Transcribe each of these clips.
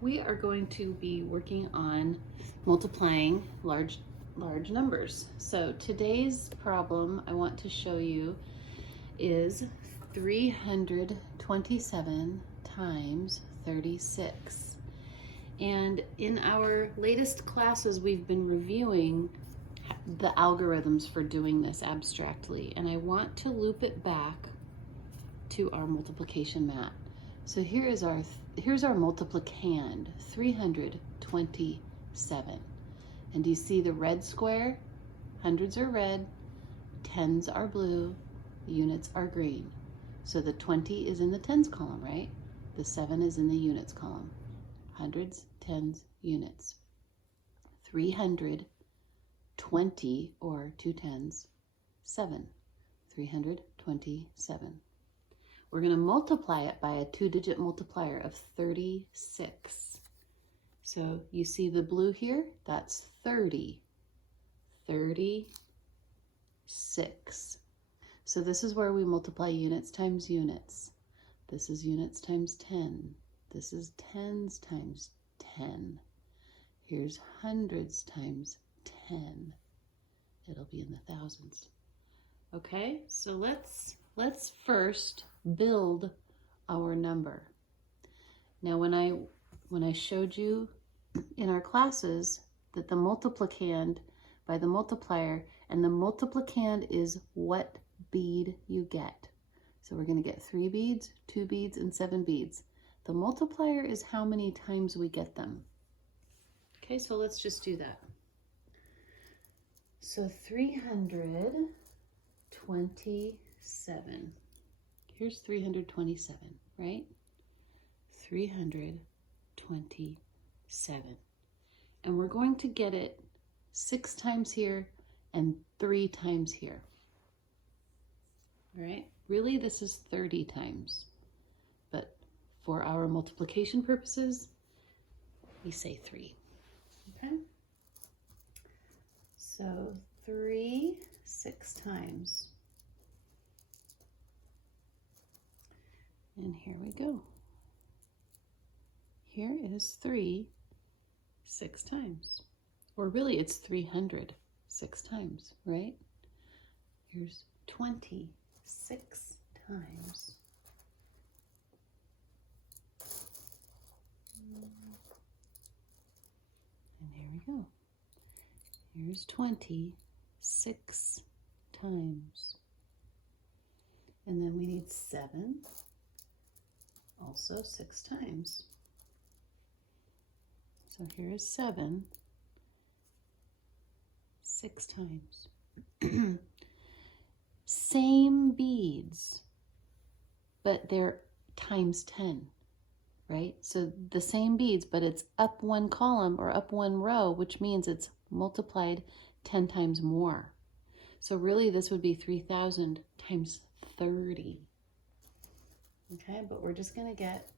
We are going to be working on multiplying large numbers. So today's problem I want to show you is 327 times 36. And in our latest classes, we've been reviewing the algorithms for doing this abstractly, and I want to loop it back to our multiplication mat. So here's our multiplicand, 327. And do you see the red square? Hundreds are red, tens are blue, units are green. So the 20 is in the tens column, right? The 7 is in the units column. Hundreds, tens, units. 320, or 2 tens, 7. 327. We're going to multiply it by a 2-digit multiplier of 36. So you see the blue here? That's 30. 36. So this is where we multiply units times units. This is units times 10. This is tens times 10. Here's hundreds times 10. It'll be in the thousands. Okay, so let's first build our number. Now when I showed you in our classes that the multiplicand by the multiplier, and the multiplicand is what bead you get. So we're going to get 3 beads, 2 beads, and 7 beads. The multiplier is how many times we get them. Okay, so let's just do that. So 327. Here's 327, right? 327. And we're going to get it 6 times here and 3 times here. All right? Really, this is 30 times. But for our multiplication purposes, we say 3. Okay? So 3, 6 times. And here we go. Here is 3, 6 times. Or really, it's 300, 6 times, right? Here's 26 times. And here we go. Here's 26 times. And then we need 7. Also 6 times. So here is 7, 6 times. Same beads, but they're times 10, right? So the same beads, but it's up 1 column or up 1 row, which means it's multiplied 10 times more. So really this would be 3,000 times 30. Okay, but we're just going to get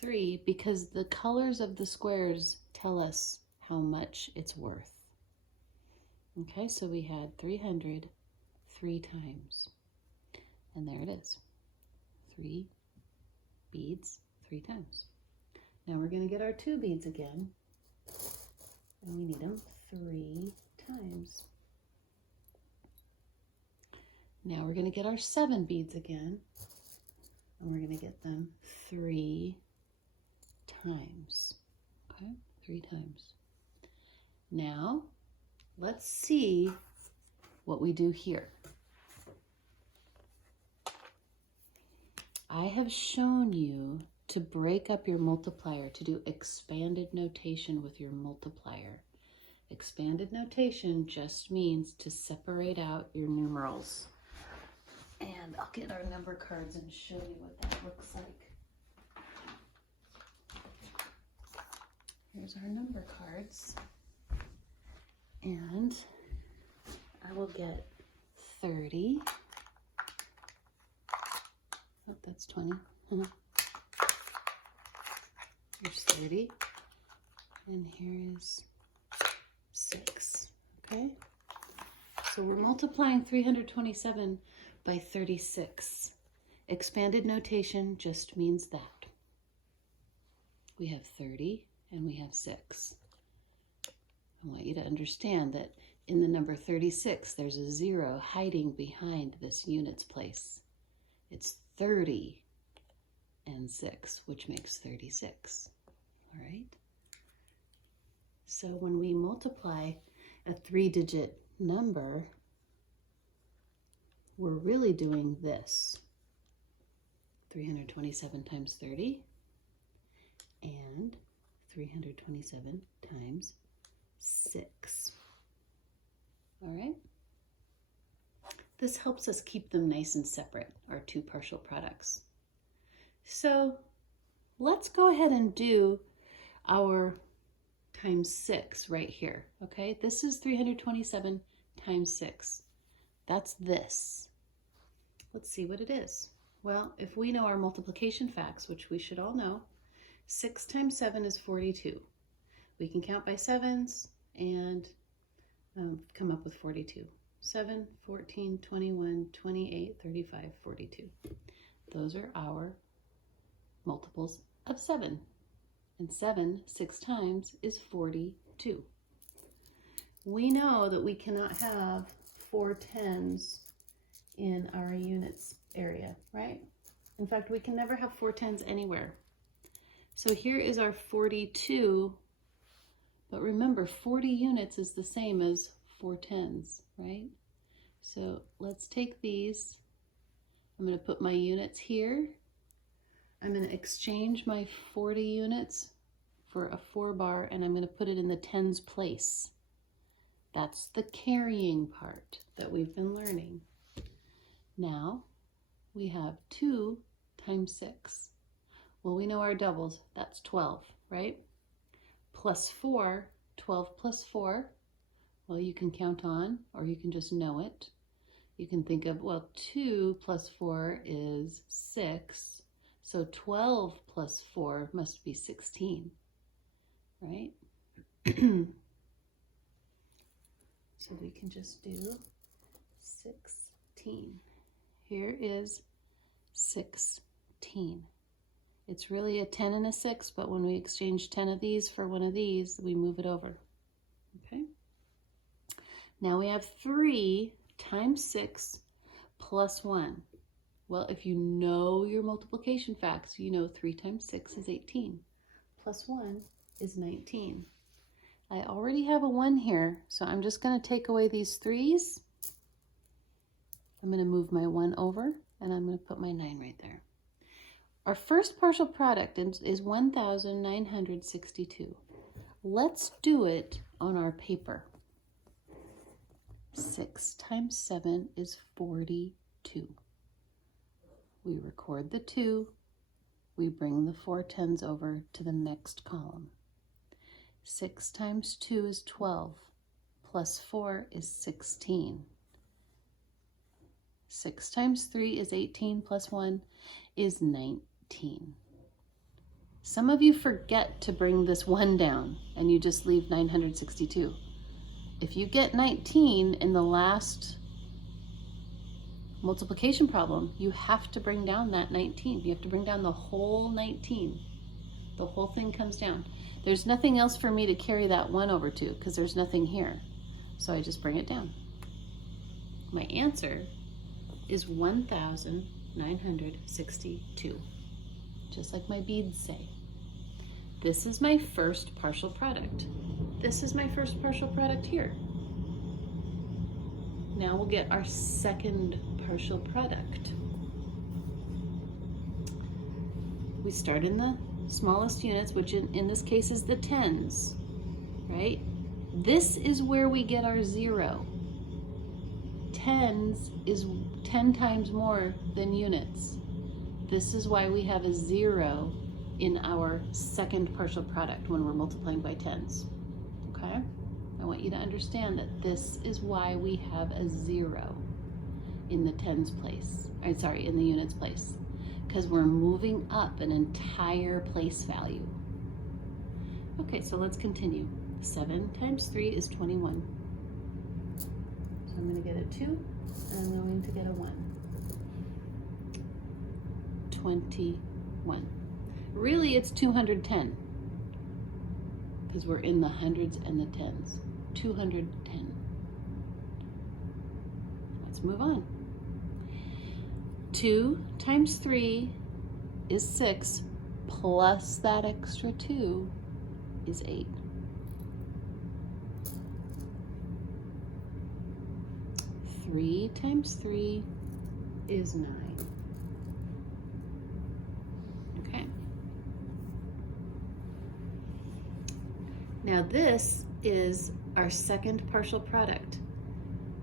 3 because the colors of the squares tell us how much it's worth. Okay, so we had 300 3 times. And there it is. 3 beads 3 times. Now we're going to get our 2 beads again. And we need them 3 times. Now we're going to get our 7 beads again. And we're going to get them 3 times. Okay, 3 times. Now, let's see what we do here. I have shown you to break up your multiplier, to do expanded notation with your multiplier. Expanded notation just means to separate out your numerals. And I'll get our number cards and show you what that looks like. Here's our number cards. And I will get 30. Oh, that's 20. Here's 30. And here is 6. Okay? So we're multiplying 327 by 36. Expanded notation just means that. We have 30 and we have 6. I want you to understand that in the number 36, there's a 0 hiding behind this units place. It's 30 and 6, which makes 36. All right? So when we multiply a 3-digit number, we're really doing this. 327 times 30 and 327 times 6. All right? This helps us keep them nice and separate, our two partial products. So let's go ahead and do our times 6 right here, okay? This is 327 times 6. That's this. Let's see what it is. Well, if we know our multiplication facts, which we should all know, 6 times 7 is 42. We can count by sevens and come up with 42. 7, 14, 21, 28, 35, 42. Those are our multiples of 7. And 7 6 times is 42. We know that we cannot have 4 tens in our units area, right? In fact, we can never have 4 tens anywhere. So here is our 42, but remember 40 units is the same as 4 tens, right? So let's take these. I'm going to put my units here. I'm going to exchange my 40 units for a 4 bar, and I'm going to put it in the tens place. That's the carrying part that we've been learning. Now we have 2 times 6. Well, we know our doubles, that's 12, right? Plus 4, 12 plus 4. Well, you can count on, or you can just know it. You can think of, well, 2 plus 4 is 6. So 12 plus 4 must be 16, right? So we can just do 16. Here is 16. It's really a 10 and a 6, but when we exchange 10 of these for one of these, we move it over, okay? Now we have 3 times 6 plus 1. Well, if you know your multiplication facts, you know 3 times 6 is 18. Plus 1 is 19. I already have a 1 here, so I'm just going to take away these 3's. I'm going to move my 1 over, and I'm going to put my 9 right there. Our first partial product is 1,962. Let's do it on our paper. 6 times 7 is 42. We record the 2. We bring the 4 tens over to the next column. 6 times 2 is 12. Plus 4 is 16. 6 times 3 is 18. Plus 1 is 19. Some of you forget to bring this 1 down, and you just leave 962. If you get 19 in the last multiplication problem, you have to bring down that 19. You have to bring down the whole 19. The whole thing comes down. There's nothing else for me to carry that 1 over to because there's nothing here. So I just bring it down. My answer is 1,962, just like my beads say. This is my first partial product. This is my first partial product here. Now we'll get our second partial product. We start in the smallest units, which in this case is the tens, right? This is where we get our 0. Tens is 10 times more than units. This is why we have a 0 in our second partial product when we're multiplying by tens, okay? I want you to understand that this is why we have a 0 in the tens place, or sorry, in the units place, because we're moving up an entire place value. Okay, so let's continue. 7 times 3 is 21. So I'm going to get a 2, and I'm going to get a 1. 21. Really, it's 210. because we're in the hundreds and the tens. 210. Let's move on. 2 times 3 is 6, plus that extra 2 is 8. 3 times 3 is 9. Okay. Now this is our second partial product.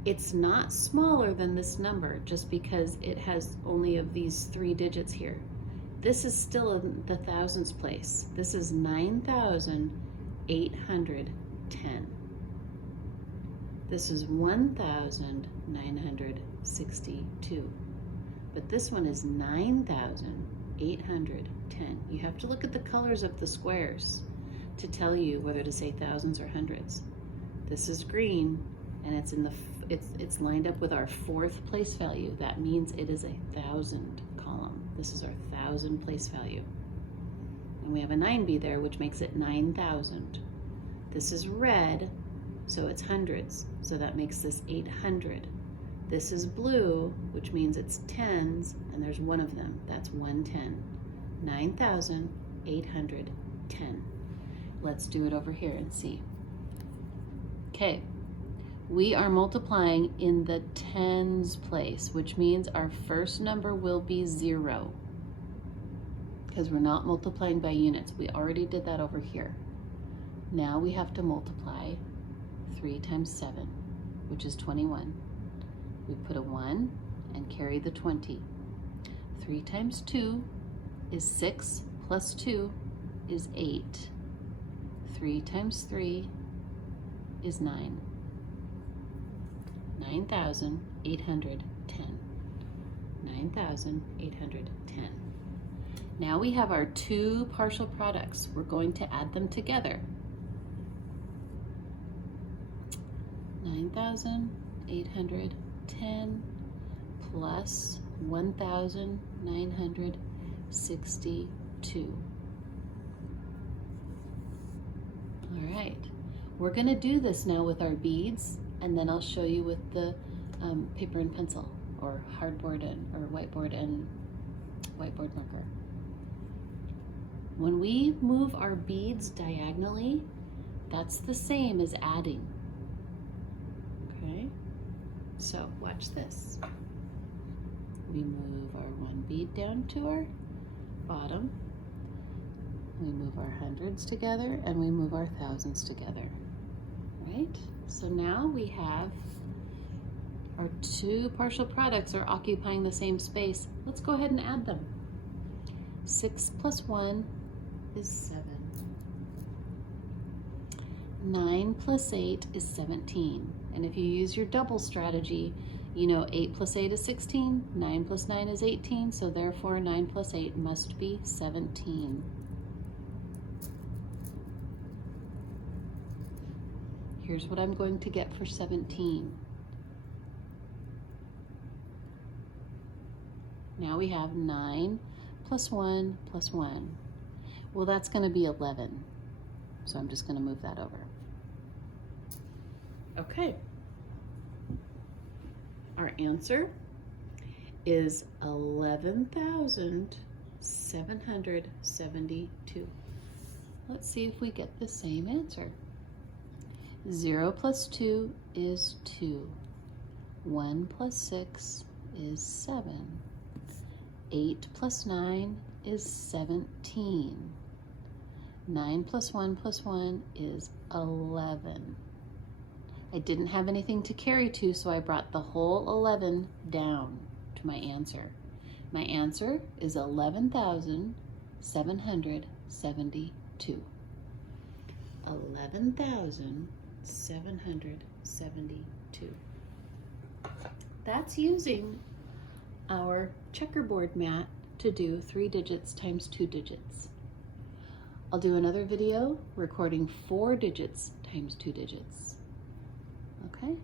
It's not smaller than this number just because it has only of these 3 digits here. This is still in the thousands place. This is 9,810. This is 1,962. But this one is 9,810. You have to look at the colors of the squares to tell you whether to say thousands or hundreds. This is green, and it's in the it's lined up with our 4th place value. That means it is a 1,000 column. This is our 1,000 place value. And we have a 9B there, which makes it 9,000. This is red, so it's hundreds. So that makes this 800. This is blue, which means it's tens, and there's one of them. That's 110. 9,810. Let's do it over here and see. Okay. We are multiplying in the tens place, which means our first number will be 0 because we're not multiplying by units. We already did that over here. Now we have to multiply 3 times 7, which is 21. We put a 1 and carry the 20. 3 times 2 is 6, plus 2 is 8. 3 times 3 is 9. 9,810. 9,810. Now we have our 2 partial products. We're going to add them together. 9,810 plus 1,962. All right, we're going to do this now with our beads, and then I'll show you with the paper and pencil, or hardboard or whiteboard and whiteboard marker. When we move our beads diagonally, that's the same as adding. Okay, so watch this. We move our 1 bead down to our bottom. We move our hundreds together, and we move our thousands together, right? So now we have our 2 partial products are occupying the same space. Let's go ahead and add them. 6 plus 1 is 7. 9 plus 8 is 17. And if you use your double strategy, you know 8 plus 8 is 16, 9 plus 9 is 18, so therefore 9 plus 8 must be 17. Here's what I'm going to get for 17. Now we have 9 plus 1 plus 1. Well, that's going to be 11. So I'm just going to move that over. Okay. Our answer is 11,772. Let's see if we get the same answer. 0 plus 2 is 2. 1 plus 6 is 7. 8 plus 9 is 17. 9 plus 1 plus 1 is 11. I didn't have anything to carry to, so I brought the whole 11 down to my answer. My answer is 11,772. 11,772. That's using our checkerboard mat to do 3 digits times 2 digits. I'll do another video recording 4 digits times 2 digits. Okay?